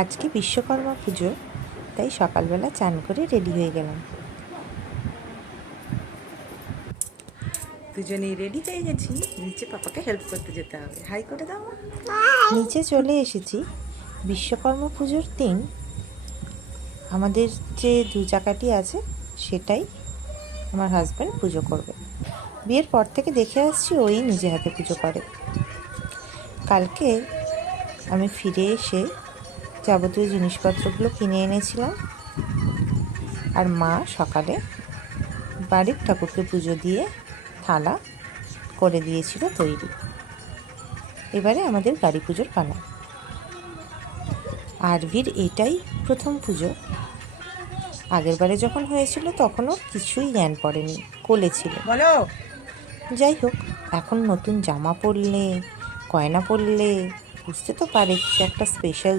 আজকে বিশ্বকর্মা পুজো, তাই সকালবেলা চান করে রেডি হয়ে গেলাম। দুজনেই রেডি হয়ে গেছি, নিচে পাপাকে হেল্প করতে যেতে হবে। হাই করে দাও। নিচে চলে এসেছি। বিশ্বকর্মা পুজোর দিন আমাদের যে 2 চাকাটি আছে সেটাই আমার হাজব্যান্ড পুজো করবে। বিয়ের পর থেকে দেখে আসছি ওই নিজে হাতে পুজো করে। কালকে আমি ফিরে এসে যাবতীয় জিনিসপত্রগুলো কিনে এনেছিলাম, আর মা সকালে বাড়ির ঠাকুরকে পুজো দিয়ে থালা করে দিয়েছিল তৈরি। এবারে আমাদের গাড়ি পুজোর পালা। আরভির এটাই প্রথম পুজো। আগের বারে যখন হয়েছিল তখন ওর কিছুই জ্ঞান পড়েনি, কোলে ছিল। বলো। যাই হোক, এখন নতুন জামা পরলে, গয়না পরলে বুঝতে তো পারে কিছু একটা স্পেশাল